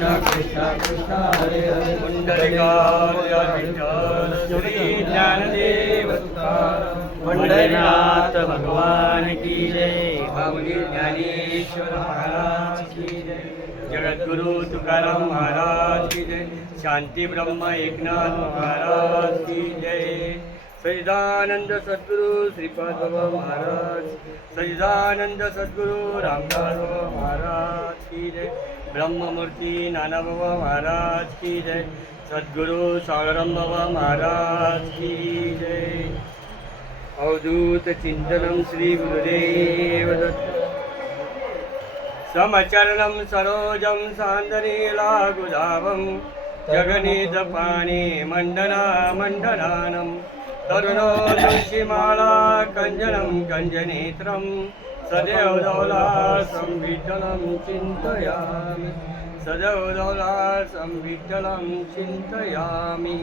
कृष्ण कृष्ण हरे हरे पुंडलिकाय विठ्ठल श्री ज्ञानदेव तुकाराम पंढरीनाथ भगवान की जय माऊली ज्ञानेश्वर महाराज की जय जगद्गुरु तुकाराम महाराज की जय शांती ब्रह्म एकनाथ महाराज की जय सच्चिदानंद सद्गुरु श्रीपाद बाबा महाराज सच्चिदानंद सद्गुरु रामदास बाबा महाराज की जय ब्रह्ममूर्ती नाना बाबा महाराज की जय सद्गुरु सागरम बाबा महाराज की जय अवधूत चिंतनम श्री गुरुदेव दत्त समचरणं सरोजं सान्दनीला गुलाबं जगनीतपाणि मण्डना मण्डनानं तरुणो तुलसीमाला कञ्जनं कञ्जनेत्रं सदैव दौलासं विठ्ठलं चिन्तयामि सदैव दौलासं विठ्ठलं चिन्तयामि।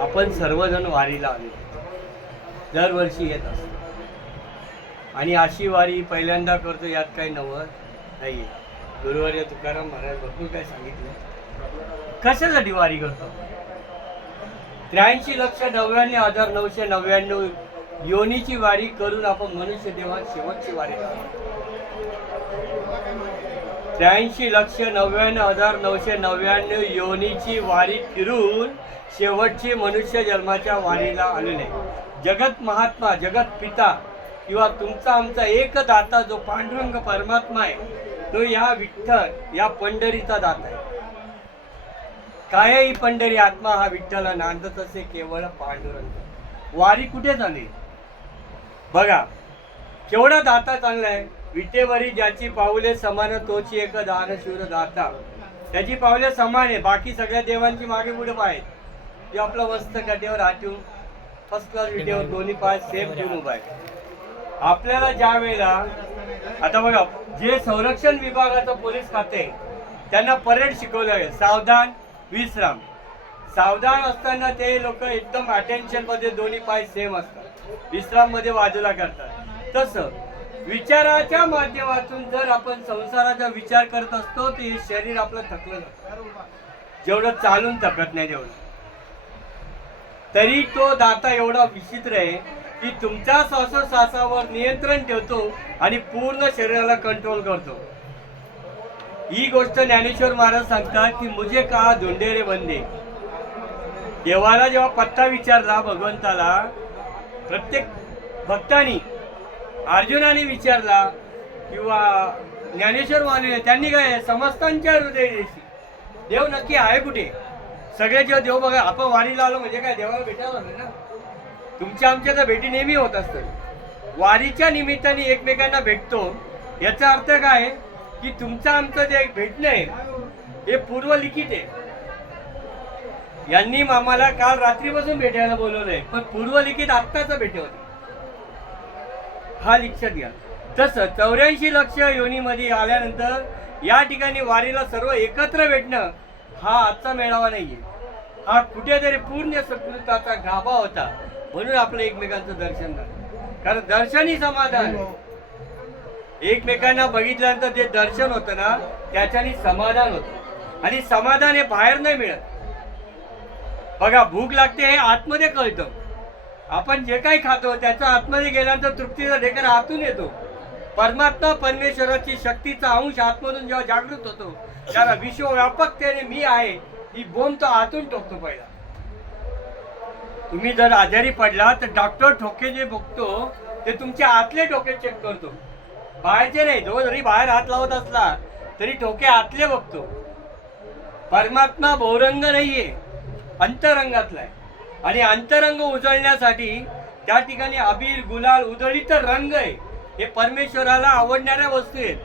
आपण सर्वजण वारीला आले, दरवर्षी येत असतो आणि अशी वारी पहिल्यांदा करतो यात काही नवं नाही आहे। गुरुवर्य तुकाराम महाराज भरपूर काय सांगितलं कशासाठी वारी करतो। 83,99,999 योनीची वारी करून आपण मनुष्य देवात शेवटची वारी करतो। 83,99,999 योनीची वारी फिरून शेवटची मनुष्य जन्माच्या वारीला आलेले जगत महात्मा जगत पिता किंवा तुमचा आमचा एक दाता जो पांडुरंग परमात्मा आहे तो या विठ्ठल या पंढरीचा दाता आहे। काय ही पंढरी आत्मा हा विठ्ठल नांदत असे केवळ पांडुरंग। वारी कुठे झाली बघा, केवढा दाता चांगला आहे। विटेवरी ज्याची पाऊले समान तोची एक दानशूर दाता, त्याची पाऊले समान आहे, बाकी सगळ्या देवांची मागे पुढे पाय जो आपला मस्त कटेवर हात ठेवून फर्स्ट क्लास विटेवर दोन्ही पाय सेफ ठेवून उभा आहे। आपल्याला ज्या वेळेला आता बघा जे संरक्षण विभागाचं पोलीस खाते त्यांना परेड शिकवलं आहे, सावधान विश्राम। सावधान असताना ते लोक एकदम अटेन्शन मध्ये दोन्ही पाय सेम असतात, विश्राम मध्ये बाजूला करतात। तसं विचाराच्या माध्यमातून जर आपण संसाराचा विचार करत असतो ते शरीर आपलं थकलं जातं, जेवढं चालून थकत नाही तेवढं। तरी तो दाता एवढा विचित्र आहे की तुमच्या श्वासोश्वासावर नियंत्रण ठेवतो आणि पूर्ण शरीराला कंट्रोल करतो। ही गोष्ट ज्ञानेश्वर महाराज सांगतात की मुझे कहा धुंडेरे बंदे। देवाला जेव्हा पत्ता विचारला भगवंताला, प्रत्येक भक्तानी अर्जुनाने विचारला किंवा ज्ञानेश्वर महाराज त्यांनी काय समस्तांच्या हृदयदेशी देव नक्की आहे कुठे। सगळे जेव्हा देव बघा आपण वारीला आलो म्हणजे काय देवाला भेटायला ना, तुमच्या आमच्या तर भेटी नेहमी होत असतात। वारीच्या निमित्ताने एकमेकांना भेटतो याचा अर्थ काय की तुमचं आमचं जे भेटणं आहे हे पूर्वलिखित आहे। यांनी आम्हाला काल रात्रीपासून भेटायला बोलवलंय पण पूर्वलिखित आत्ताच भेटे होते, हा लक्षात घ्या। तसं 84 लक्ष योनीमध्ये आल्यानंतर या ठिकाणी वारीला सर्व एकत्र भेटणं हा आजचा मेळावा नाहीये, हा कुठेतरी पूर्ण सत्कृताचा गाभा होता। म्हणून आपलं एकमेकांचं दर्शन झालं, कारण दर्शनही समाधान, एकमेकांना बघितल्यानंतर जे दर्शन होतं ना त्याच्याने समाधान होतं आणि समाधान हे बाहेर नाही मिळत। बघा भूक लागते हे आतमध्ये कळतं, आपण जे काही खातो त्याचा आतमध्ये गेल्यानंतर तृप्तीचा ढेकर आतून येतो। परमात्मा परमेश्वराची शक्तीचा अंश आतमधून जेव्हा जागृत होतो त्याला विश्वव्यापकतेने मी आहे ही बोंब तो आतून टोकतो। पहिला तुम्ही जर आजारी पडला तर डॉक्टर ठोके जे बघतो ते तुमचे आतले ठोके चेक करतो, बाहेरचे नाही। जो जरी बाहेर हात लावत असला तरी ठोके आतले बघतो। परमात्मा बहुरंग नाहीये, अंतरंगातला आहे आणि अंतरंग उजळण्यासाठी त्या ठिकाणी अबीर गुलाल उधळीत रंग आहे, हे परमेश्वराला आवडणाऱ्या वस्तू आहेत।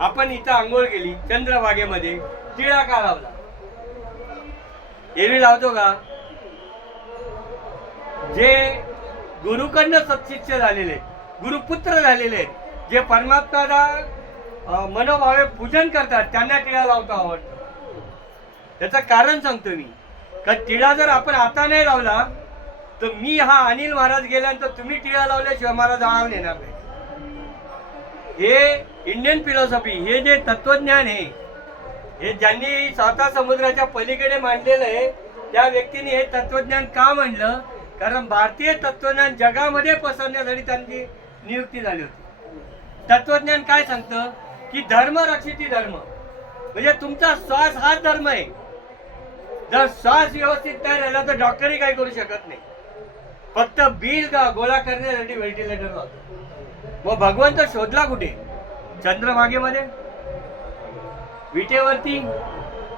आपण इथं आंघोळ केली चंद्रभागेमध्ये, टिळा का लावला? एरवी लावतो का? जे गुरुकडनं सत्शिष्य झालेले, गुरुपुत्र झालेले आहेत, जे परमात्म्याला मनोभावे पूजन करतात त्यांना टिळा लावतो आवडतं। त्याचं कारण सांगतो मी, का टिळा जर आपण आता नाही लावला तर मी हा अनिल महाराज गेल्यानंतर तुम्ही टिळा लावल्याशिवाय मला जाळून येणार नाही। हे इंडियन फिलॉसॉफी, हे जे तत्वज्ञान आहे, हे ज्यांनी स्वतः समुद्राच्या पलीकडे मांडलेलं आहे, त्या व्यक्तीने हे तत्वज्ञान का मांडलं? कारण भारतीय तत्वज्ञान जगामध्ये पसरण्यासाठी त्यांची नियुक्ती झाली होती. तत्वज्ञान काय सांगतं की धर्म रक्षिती धर्म, म्हणजे तुमचा श्वास हाच धर्म आहे. जर श्वास व्यवस्थित नाही राहिला तर डॉक्टरही काही करू शकत नाही. फक्त बिल गोळा करण्यासाठी व्हेंटिलेटर होतं. मग भगवंत शोधला कुठे? चंद्रभागेमध्ये, विटेवरती.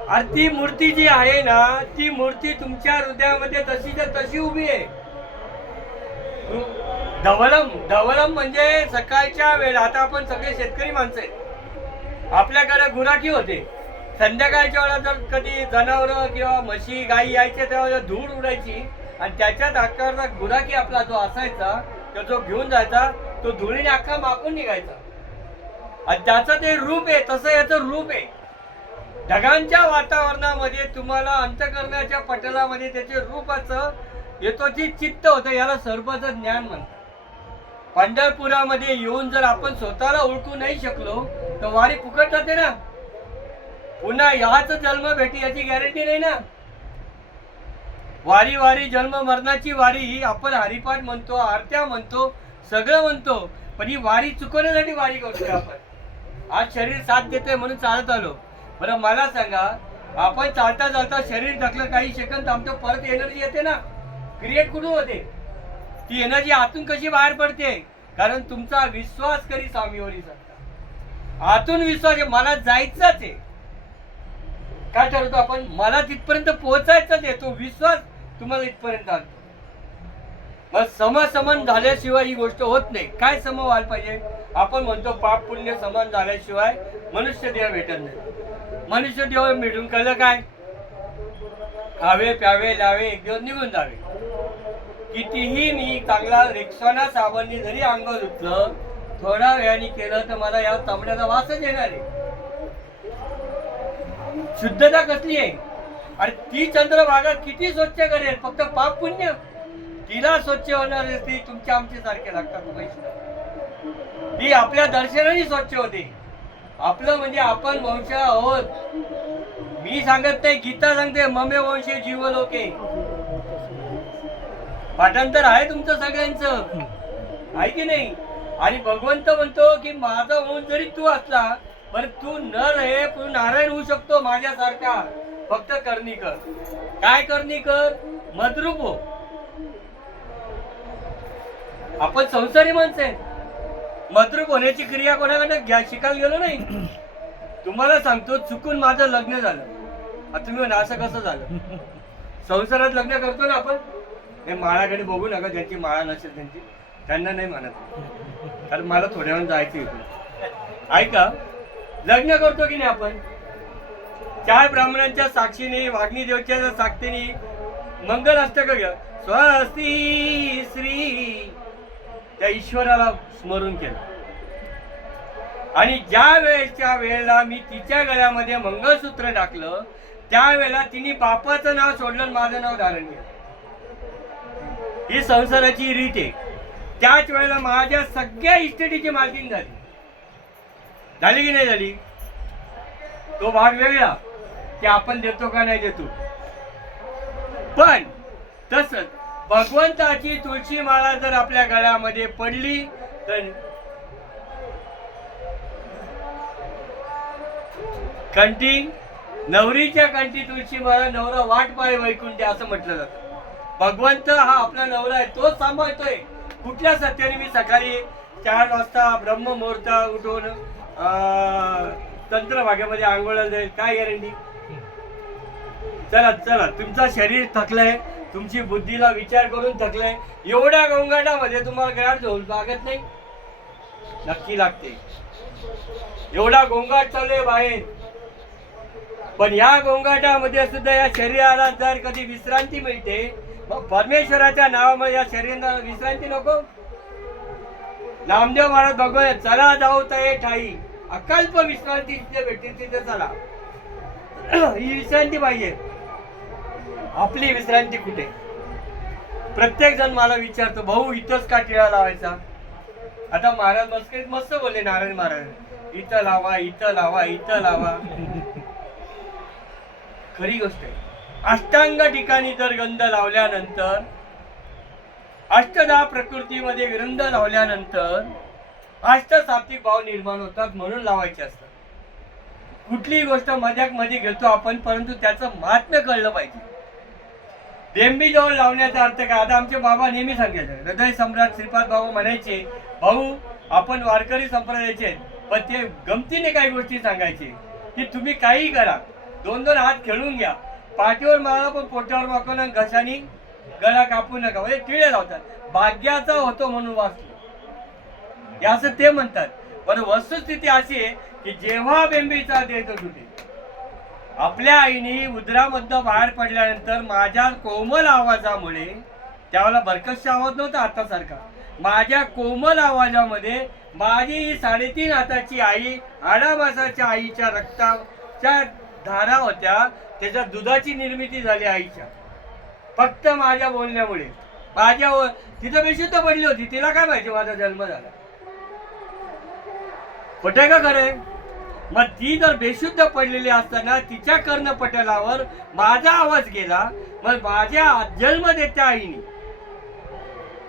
आणि ती मूर्ती जी आहे ना, ती मूर्ती तुमच्या हृदयामध्ये तशीच्या तशी उभी आहे. धवलम म्हणजे सकाळच्या वेळा, आता आपण सगळे शेतकरी माणसं आहेत, आपल्याकडे गुराखी होते. संध्याकाळच्या वेळा जर कधी जनावरं किंवा म्हशी गाई यायचे तेव्हा धूळ उडायची आणि त्याच्यात आकारचा गुराखी आपला जो असायचा तो जो घेऊन जायचा, तो धुळीने अख्खा मापून निघायचा. आणि त्याचं ते रूप आहे, तसं याचं रूप आहे. ढगांच्या वातावरणामध्ये तुम्हाला अंतःकरणाच्या पटलामध्ये त्याचे रूपाचं येतो जी चित्त होतं, याला सर्वाचं ज्ञान म्हणतात. पंढरपुरामध्ये येऊन जर आपण स्वतःला ओळखू नाही शकलो तर वारी फुकट जाते ना. पुन्हा ह्याच जन्म भेटी याची गॅरंटी नाही ना. वारी वारी जन्म मरणाची वारी. आपण हरिपाठ म्हणतो, आरत्या म्हणतो, सगळं म्हणतो, पण ही वारी चुकवण्यासाठी वारी करतोय आपण. आज शरीर साथ देतोय म्हणून चालत आलो. बरं मला सांगा, आपण चालता चालता शरीर टाकलं काही सेकंद, आमचं परत एनर्जी येते ना, क्रिएट कुठून होते? ती एनर्जी आतून कशी बाहेर पडते? कारण तुमचा विश्वास करी स्वामीवरी सांगता. आतून विश्वास आहे, मला जायचंच आहे. काय ठरवतो आपण? मला तिथपर्यंत पोहोचायचंच आहे. तो विश्वास तुम्हाला इथपर्यंत आणतो. मग समसमान झाल्याशिवाय ही गोष्ट होत नाही. काय सम व्हायला पाहिजे? आपण म्हणतो पाप पुण्य समान झाल्याशिवाय मनुष्य देह भेटत नाही. मनुष्य देह भेटून कळलं काय? खावे प्यावे लावे एक दिवस निघून जावे. कितीही मी चांगला रेक्सॉना साबणने जरी अंग धुतलं, थोड्या वेळाने केलं तर मला या तांबड्याचा वासच येणार आहे. शुद्धता कसली आहे? आणि ती चंद्रभागा किती स्वच्छ करेल? फक्त पाप पुण्य. तिला स्वच्छ होणारे ती तुमच्या आमचे सारखे लागतात पैसे. ती आपल्या दर्शनाने स्वच्छ होते. आपलं म्हणजे आपण वंश आहोत. मी सांगत नाही, गीता सांगते ममे वंशे जीवलोके. पाठांतर आहे तुमचं सगळ्यांचं, आहे की नाही? आणि भगवंत म्हणतो की माझा वंश जरी तू असला, पण तू नर आहे, तू नारायण होऊ शकतो माझ्यासारखा. फक्त करणी कर. काय करणी कर? मद्रूप हो. आपण संसारी माणसं आहे. मद्रूप होण्याची क्रिया कोणाकडे शिकायला गेलो नाही. तुम्हाला सांगतो, चुकून माझं लग्न झालं. आता तुम्ही म्हणा असं कसं झालं? संसारात लग्न करतो ना आपण. हे माळाकडे बघू नका, ज्यांची माळा नसेल त्यांना नाही म्हणत, कारण मला थोड्या वेळ जायचं इकडे. ऐका, लग्न करतो की नाही आपण? 4 ब्राह्मणांच्या साक्षीने, वाग्नी देवच्या साक्षीने मंगल अष्टक घ्या. स्वस्ती श्री त्या ईश्वराला स्मरून केलं. आणि ज्या वेळेला मी तिच्या गळ्यामध्ये मंगळसूत्र टाकलं, त्यावेळेला तिने बापाचं नाव सोडलं आणि माझं नाव धारण केलं. ही संसाराची रीत आहे. त्याच वेळेला माझ्या सगळ्या इस्टेटीची मालकीण झाली की नाही झाली? तो भाग वेगळा की आपण देतो का नाही देतो. पण तसंच भगवंताची तुळशी माळा जर आपल्या गळ्यामध्ये पडली तर कंठी, नवरीच्या कंठी तुळशी माळा, नवरा वाट पाय वैकुंठी असं म्हटलं जातं. भगवंत हा आपला नवरा आहे, तोच सांभाळतोय. कुठल्या सत्याने मी सकाळी 4 वाजता ब्रह्ममुहूर्त उठून चंद्रभागेमध्ये आंघोळायला जाईल? काय गॅरंटी? चला चला, तुमचं शरीर थकलंय, तुमची बुद्धीला विचार करून थकलंय. एवढ्या गोंगाटामध्ये तुम्हाला गाठ झोप लागत नाही? नक्की लागते. एवढा गोंगाट चालू बाहेर, पण या गोंगाटामध्ये सुद्धा या शरीराला जर कधी विश्रांती मिळते, मग परमेश्वराच्या नावामध्ये या शरीराला विश्रांती नको? नामदेव महाराज भगवान चला जाऊ तये ठाई, अकल्प विश्रांती जिथे भेटते तिथे चला. ही विश्रांती पाहिजे. आपली विश्रांती कुठे? प्रत्येक जण मला विचारतो, भाऊ इथंच का टिळा लावायचा? आता महाराज मस्करीत मस्त बोलले नारायण महाराज, इथं लावा इथं लावा इथं लावा. खरी गोष्ट आहे. अष्टांग ठिकाणी जर गंध लावल्यानंतर, अष्टदा प्रकृतीमध्ये गंध लावल्यानंतर अष्ट सात्विक भाव निर्माण होतात, म्हणून लावायचे असतात. कुठलीही गोष्ट मजाक मध्ये घेतो आपण, परंतु त्याचं महात्म्य कळलं पाहिजे. बेंबी जवळ लावण्याचा अर्थ काय? आता आमचे बाबा नेहमी सांगायचे, हृदय सम्राट श्रीपाद बाबा म्हणायचे, भाऊ आपण वारकरी संप्रदायाचे, पण ते गमतीने काही गोष्टी सांगायचे की तुम्ही काही करा, 2-2 हात खेळून घ्या, पाठीवर मारा पण पोटावर माकू नका, घशानी गळा कापू नका, म्हणजे टिळे लावतात. भाग्याचा होतो म्हणून वाचतो असं ते म्हणतात. पण वस्तुस्थिती अशी आहे की जेव्हा बेंबीचा देत तुटे, आपल्या आईने उदरामधनं बाहेर पडल्यानंतर माझ्या कोमल आवाजामुळे, त्यावेळेला भरकश आवाज नव्हता आता सारखा, माझ्या कोमल आवाजामध्ये माझी ही 3.5 हाताची आई, आडामासाच्या आईच्या रक्ताच्या धारा होत्या, त्याच्या दुधाची निर्मिती झाली आईच्या, फक्त माझ्या बोलण्यामुळे. माझ्या तिथं बेशुद्ध पडली होती, तिला काय माहिती माझा जन्म झाला, खोटे का खरे? मग ती जर बेशुद्ध पडलेली असताना तिच्या कर्णपटलावर माझा आवाज गेला, मग माझ्या जन्म देत्या आईने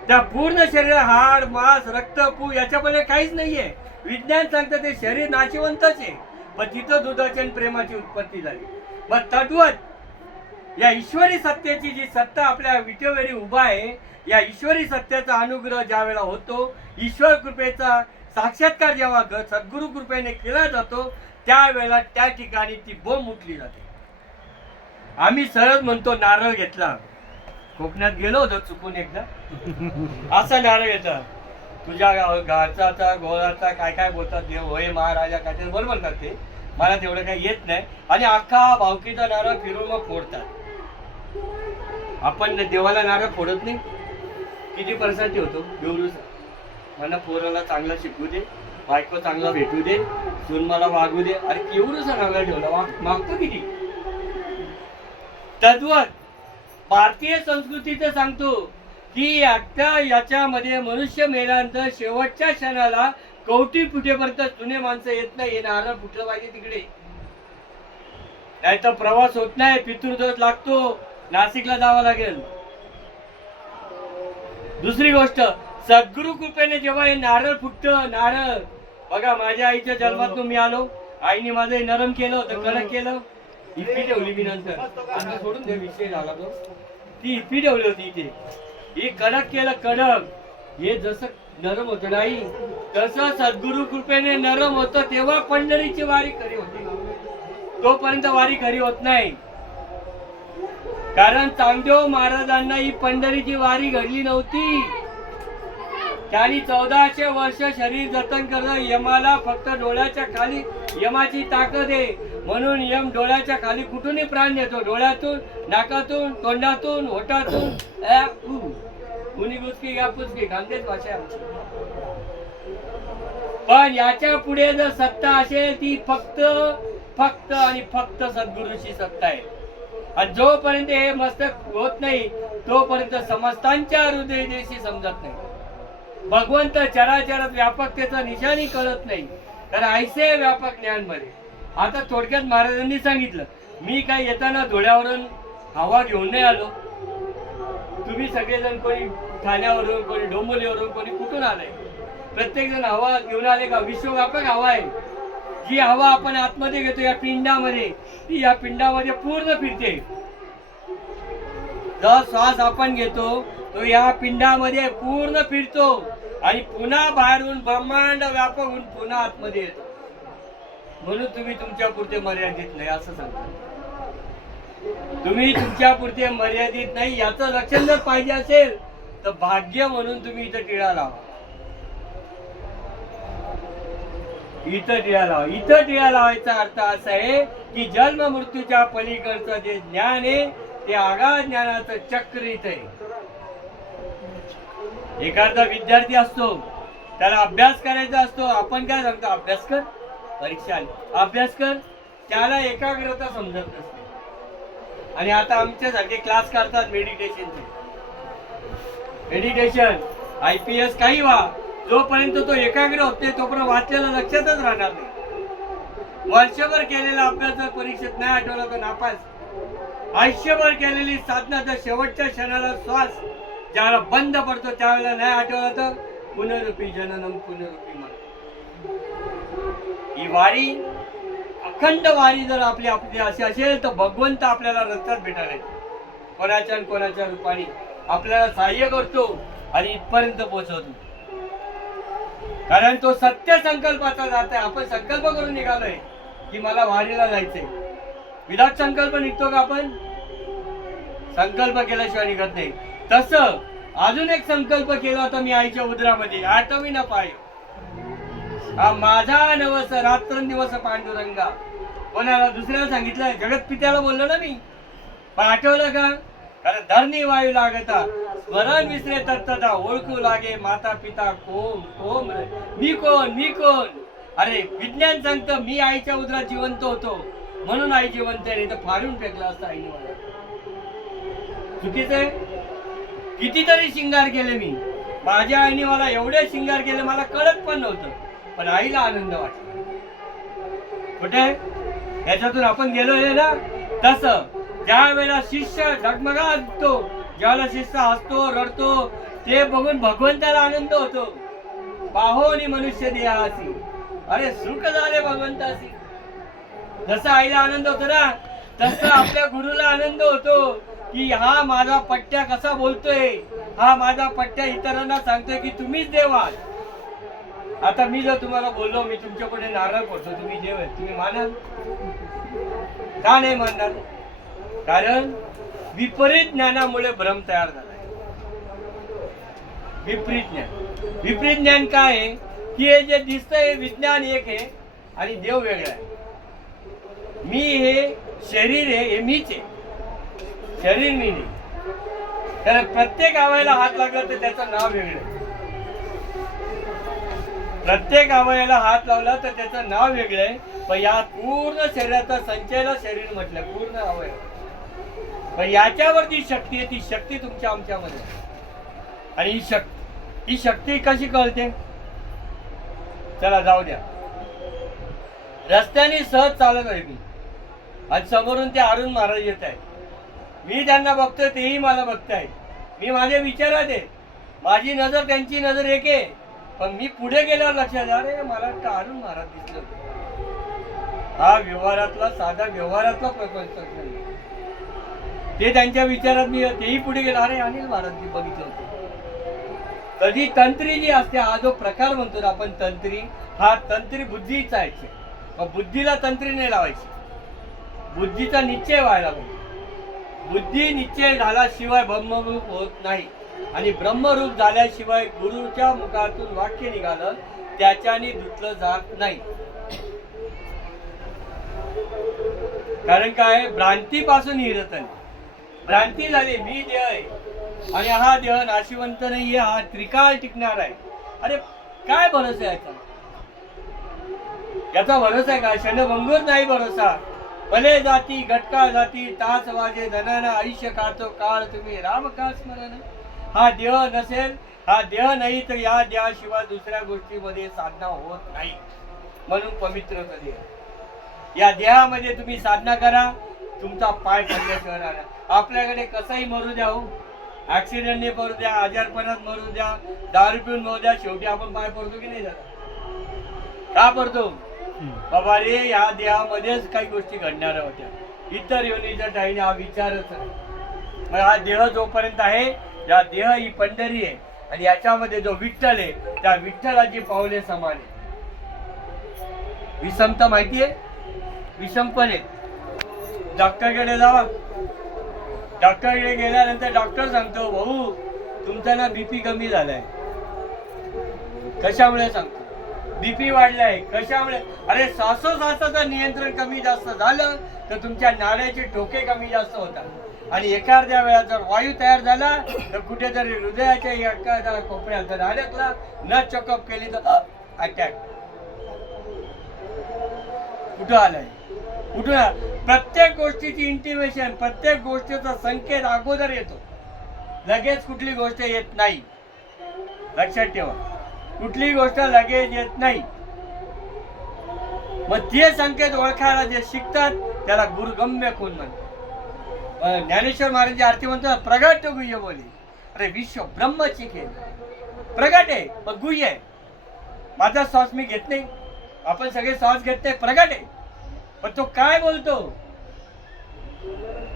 त्या पूर्ण शरीर, हाड मांस रक्त पू याच्यामध्ये काहीच नाहीये. विज्ञान सांगतं ते शरीर नाशिवंतच आहे, पण तिथं दुधाची आणि प्रेमाची उत्पत्ती झाली. मग तद्वत या ईश्वरी सत्तेची जी सत्ता आपल्या विटेवरी उभा आहे, या ईश्वरी सत्तेचा अनुग्रह ज्या वेळेला होतो, ईश्वर कृपेचा साक्षात्कार जेव्हा सद्गुरु कृपेने केला जातो, त्यावेळेला त्या ठिकाणी ती बोंब उठली जाते. आम्ही सरळ म्हणतो नारळ घेतला, कोकणात गेलो होतो चुकून एकदा, असा नारळ घेतला, तुझ्या घरचा गोळाचा काय काय बोलतात देव होय महाराजा काय ते बरोबर करते, मला तेवढं काही येत नाही, आणि अख्खा भावकीचा नारळ फिरून मग फोडतात. आपण देवाला नारळ फोडत नाही. किती पर्सेंट होतो बेवरूचा, मला पोराला चांगला शिकवू दे, बायको चांगला भेटू दे, सून मला वागू दे, अरे केवढूसा नारळ ठेवला, मागतो किती. तद्वत भारतीय संस्कृतीचं सांगतो की आता याच्यामध्ये मनुष्य मेल्यानंतर शेवटच्या क्षणाला कवटी फुटेपर्यंत जुने माणसं येत नाही, हे नारळ फुटलं पाहिजे तिकडे, नाही तर प्रवास होत नाही, पितृदोष लागतो, नाशिकला जावं लागेल. दुसरी गोष्ट, सद्गुरु कृपेने जेव्हा हे नारळ फुटतं, नारळ बघा माझ्या आईच्या जन्मातून मी आलो, आईने माझं नरम केलं होतं, कडक केलं, इपी ठेवली मी नंतर, आता सोडून दे विषय झाला तो, ती इपी ठेवली होती इथे, हे कडक केलं कडक, हे जसं नरम होत नाही तसं सद्गुरु कृपेने नरम होतं, तेव्हा पंढरीची वारी खरी होती, तोपर्यंत वारी खरी होत नाही. कारण चांगदेव महाराजांना ही पंढरीची वारी घडली नव्हती, त्यांनी 1400 वर्ष शरीर जतन करणं, यमाला फक्त डोळ्याच्या खाली यमाची ताकद आहे, म्हणून यम डोळ्याच्या खाली कुठूनही प्राण देतो, डोळ्यातून, नाकातून, तोंडातून, होटातून, कुणी गुचकी घ्या पुचकी, खानदेश भाषा. पण याच्या पुढे जर सत्ता असेल ती फक्त फक्त आणि फक्त सद्गुरूची सत्ता आहे, आणि जोपर्यंत हे मस्तक होत नाही तोपर्यंत समस्तांच्या हृदयदेशी समजत नाही. भगवंत चराचरात व्यापकतेचा निशाणी कळत नाही, तर ऐसे व्यापक ज्ञान मध्ये. आता थोडक्यात महाराजांनी सांगितलं, मी काय येताना धुळ्यावरून हवा घेऊन नाही आलो, तुम्ही सगळेजण कोणी ठाण्यावरून, कोणी डोंबिवलीवरून, कोणी कुठून आलंय, प्रत्येक जण हवा घेऊन आले का? विश्वव्यापक हवा आहे, जी हवा आपण आतमध्ये घेतो या पिंडामध्ये, ती या पिंडामध्ये पूर्ण फिरते. जो श्वास आपण घेतो तो या पिंडामध्ये पूर्ण फिरतो आणि पुन्हा बाहेरून ब्रह्मांड व्यापक होऊन पुन्हा आतमध्ये येतो. म्हणून तुम्ही तुमच्या पुरते मर्यादित नाही असं सांगतो. तुम्ही तुमच्या पुरते मर्यादित नाही याचं लक्षण जर पाहिजे असेल तर भाग्य म्हणून तुम्ही इथं टिळा लावा, इथं टिळा लावा. इथं टिळा लावायचा अर्थ असा आहे की जन्म मृत्यूच्या पलीकडचं जे ज्ञान आहे ते आगाध ज्ञानाचं चक्र इथं आहे. एखादा विद्यार्थी असतो, त्याला अभ्यास करायचा असतो, आपण काय सांगतो, अभ्यास कर, परीक्षा आली अभ्यास कर, त्याला एकाग्रता समजत नसते. आणि आता आमच्यासारखे क्लास करतात मेडिटेशनचे, मेडिटेशन IPS काही व्हा, जोपर्यंत तो एकाग्र होत नाही तोपर्यंत वाचलेलं लक्षातच राहणार नाही. वर्षभर केलेला अभ्यास जर परीक्षेत नाही आठवला तर नापास. आयुष्यभर केलेली साधना जर शेवटच्या क्षणाला श्वास ज्याला बंद पडतो त्यावेळेला नाही आठवला तर पुनरुपी जननम पुनरुपी मरण. ही वारी, अखंड वारी जर आपली आपली अशी असेल तर भगवंत आपल्याला रस्त्यात भेटायला येतो. कोणाच्या आणि कोणाच्या रूपाने आपल्याला सहाय्य करतो आणि इथपर्यंत पोहोचवतो. कारण तो सत्य संकल्पाचा जात आहे. आपण संकल्प करून निघालोय की मला वारीला जायचंय. विराट संकल्प निघतो का आपण? संकल्प केल्याशिवाय निघत नाही. तसं अजून एक संकल्प केला होता मी आईच्या उदरामध्ये, आठवी ना पाय हा माझा नवस रात्रंदिवस पांडुरंगा. कोणाला दुसऱ्याला सांगितलंय? जगत पित्याला बोललो ना मी. पण आठवलं का? कारण धरणी वायू लागता स्मरण विसरे तत्तदा ओळखू लागे माता पिता कोण कोण मी कोण मी कोण. अरे विज्ञान सांगतं मी आईच्या उदरात जिवंत होतो म्हणून आई जिवंत आहे, तर फाडून फेकला असता आईने मला. चुकीचं आहे. कितीतरी शिंगार केले मी. माझ्या आईने मला एवढे शिंगार केले मला कळत पण नव्हतं, पण आईला आनंद वाटला. कुठे याच्यातून आपण गेलोय ना. तसं ज्या वेळेला शिष्य डगमगातो, ज्यावेळेला शिष्य हसतो रडतो ते बघून भगवंताला आनंद होतो. पाहोनी मनुष्य देहासी अरे सुख झाले भगवंतासी. जसं आईला आनंद होतो ना तसं आपल्या गुरुला आनंद होतो की हा माझा पट्ट्या कसा बोलतोय, हा माझा पट्ट्या इतरांना सांगतोय की तुम्हीच देव आहात. आता मी जर तुम्हाला बोललो मी तुमच्या पुढे नारळ पडतो, तुम्ही देव आहे, तुम्ही मानाल का? नाही मानणार. कारण विपरीत ज्ञानामुळे भ्रम तयार झाला. विपरीत ज्ञान. विपरीत ज्ञान काय आहे की हे जे दिसतंय विज्ञान एक आहे आणि देव वेगळा आहे. मी हे शरीर आहे, हे मीच आहे, शरीर मी नाही. कारण प्रत्येक अवयवाला हात लागला तर त्याचं नाव वेगळं. प्रत्येक अवयवाला हात लावला तर त्याचं नाव वेगळं आहे. पण या पूर्ण शरीराचा संचयला शरीर म्हटलं, पूर्ण अवयव. पण याच्यावरती शक्ती आहे, ती शक्ती तुमच्या आमच्यामध्ये. आणि ही शक्ती कशी कळते? चला जाऊ द्या. रस्त्याने सहज चालत आहे मी आणि समोरून ते अरुण महाराज येत आहेत. मी त्यांना बघतोय, तेही मला बघतायत. मी माझ्या विचारात आहे, माझी नजर त्यांची नजर एक आहे. पण मी पुढे गेल्यावर लक्षात अरे मला अरुण महाराज दिसले होते. हा व्यवहारातला साधा व्यवहारातला प्रपंच. ते त्यांच्या विचारात मी तेही पुढे गेलो, अरे अनिल महाराज बघितलं होतं. कधी तंत्री जी असते, हा जो प्रकार म्हणतो आपण तंत्री, हा तंत्री बुद्धीचा आहे. मग बुद्धीला तंत्री नाही लावायची, बुद्धीचा निश्चय व्हायला पाहिजे. बुद्धी निश्चय झाल्याशिवाय ब्रह्मरूप होत नाही. आणि ब्रह्मरूप झाल्याशिवाय गुरुच्या मुखातून वाक्य निघालं त्याच्याने धुतलं जात नाही. कारण काय? भ्रांतीपासून हिरतन. भ्रांती झाली मी देह आहे आणि हा देह नाशिवंत नाहीये, हा त्रिकाळ टिकणार आहे. अरे काय भरोसा आहे याचा भरोसा आहे का? क्षणभंगूर नाही भरोसा. भले जाती घटका जाती तास वाजे धनाना आयुष्य काढतो काळ तुम्ही राम का स्मरण. हा देह नसेल, हा देह नाही तर या देहाशिवाय दुसऱ्या गोष्टीमध्ये साधना होत नाही. म्हणून पवित्र देह. या देहामध्ये तुम्ही साधना करा, तुमचा पाय पडल्याशिवाय राहणार. आपल्याकडे कसाही मरू द्या, हो ऍक्सिडेंटने मरू द्या, आजारपणात मरू द्या, दारू पिऊन मरू द्या, शेवटी आपण पाय पडतो की नाही झाला? का पडतो? बाबा रे या देहामध्येच काही गोष्टी घडणाऱ्या होत्या. इतर योनीच्या टाईने हा विचारच आहे. मग हा देह जोपर्यंत आहे, या देह ही पंढरी आहे आणि याच्यामध्ये जो विठ्ठल आहे त्या विठ्ठलाची पावले समान आहे. विषमता माहितीये? विषमपणे डॉक्टरकडे जावा. डॉक्टरकडे गेल्यानंतर डॉक्टर सांगतो भाऊ तुमचा ना बीपी कमी झालाय. कशामुळे सांगतो? बीपी वाढलाय. कशामुळे? अरे श्वासोश्वासाचं नियंत्रण कमी जास्त झालं तर तुमच्या नाड्याचे ठोके कमी जास्त होतात आणि एखाद्या वेळा जर वायू तयार झाला तर कुठेतरी हृदयाच्या एखाद्या कोपऱ्यात जर अडकला, न चेकअप केली तर अटॅक. कुठं आलाय? कुठं? प्रत्येक गोष्टीची इंटिमेशन, प्रत्येक गोष्टीचा संकेत अगोदर येतो, लगेच कुठली गोष्ट येत नाही. लक्षात ठेवा. कुठलीही गोष्ट लगेच येत नाही. मग ते संकेत ओळखायला जे शिकतात त्याला गुरुगम्य कोण म्हणतात. ज्ञानेश्वर महाराजांची आरती म्हणतो ना, प्रगट गुह्य बोली. अरे विश्व ब्रह्मची खेळ प्रगट आहे पण गुह्य आहे. माझा श्वास मी घेत नाही, आपण सगळे श्वास घेत नाही, प्रगट आहे. पण तो काय बोलतो,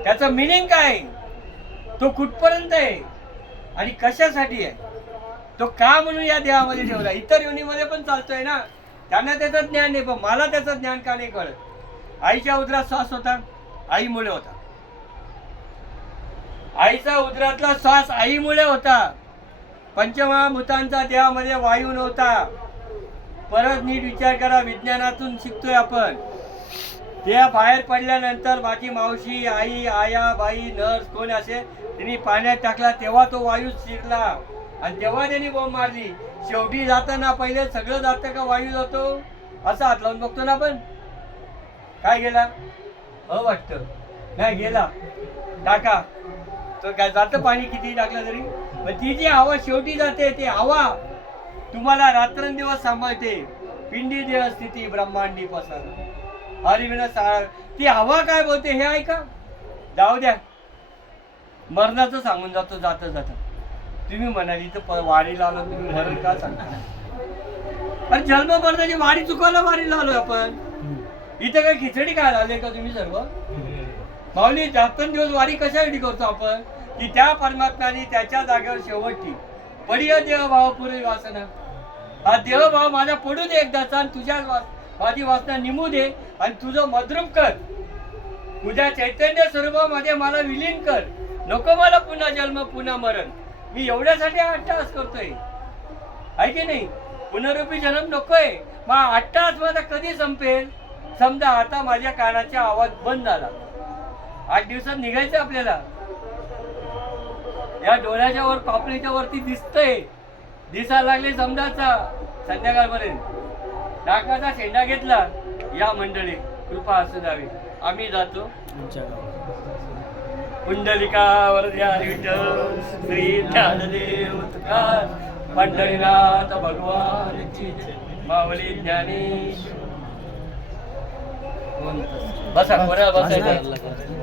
त्याचं मिनिंग काय आहे, तो कुठपर्यंत आहे आणि कशासाठी आहे, तो का म्हणून या देहामध्ये ठेवला. इतर योनीमध्ये पण चालतोय ना, त्यांना त्याचं ज्ञान नाही, पण मला त्याचं ज्ञान का नाही कळत. आईच्या उदरात श्वास होता, आईमुळे होता. आईचा उदरातला श्वास आईमुळे होता. पंचमहाभूतांचा देहामध्ये वायू नव्हता. परत नीट विचार करा, विज्ञानातून शिकतोय आपण. त्या बाहेर पडल्यानंतर माझी मावशी, आई, आया, बाई, नर्स कोण असे, त्यांनी पाण्यात टाकला तेव्हा तो वायू शिरला आणि तेव्हा त्यांनी बॉम्ब मारली. शेवटी जाताना पहिले सगळं जातं का वायू जातो, असं हात लावून बघतो ना आपण. काय गेला वाटतं नाही गेला, टाका तो काय जातं पाणी किती टाकलं तरी. पण ती जी हवा शेवटी जाते, ती हवा तुम्हाला रात्रंदिवस सांभाळते. पिंडी देह स्थिती ब्रह्मांडी पसर हरिविना साळ. ती हवा काय बोलते हे ऐका. जाऊ द्या, मरणाचं सांगून जातो जाता जाता. तुम्ही म्हणाली तर वारीला आलो, तुम्ही मरण का सांगता. पण जन्म मरणाची वारी चुकायला वारीला आलोय आपण. इथं काय खिचडी काय आले का तुम्ही सर्व माऊली. जास्त दिवस वारी कशासाठी करतो आपण, की त्या परमात्म्याने त्याच्या जागेवर शेवटची पडिय देहभाव पुरे वासना. हा देहभाव माझा पडू दे एकदाचा आणि तुझ्या माझी वासना निमू दे आणि तुझं मद्रूप कर. तुझ्या चैतन्य स्वरूपामध्ये मला विलीन कर. नको मला पुन्हा जन्म पुन्हा मरण. मी एवढ्यासाठी अट्टहास करतोय, आहे की नाही. पुनरुपी जन्म नकोय. मग अट्टहास माझा कधी संपेल. समजा आता माझ्या कानाचा आवाज बंद झाला, 8 दिवसात निघायचं आपल्याला. या डोळ्याच्या वर पापणीच्या वरती दिसतंय, दिसायला लागले समजाचा संध्याकाळपर्यंत. नाकाचा शेंडा घेतला, या मंडळी कृपा असू द्यावी, आम्ही जातो पुंडलिकावर विठ्ठल श्री ज्ञानदेव तुकार पंढरीनाथ भगवान माऊली ज्ञानेश. बसा, कोणाला बसायचं.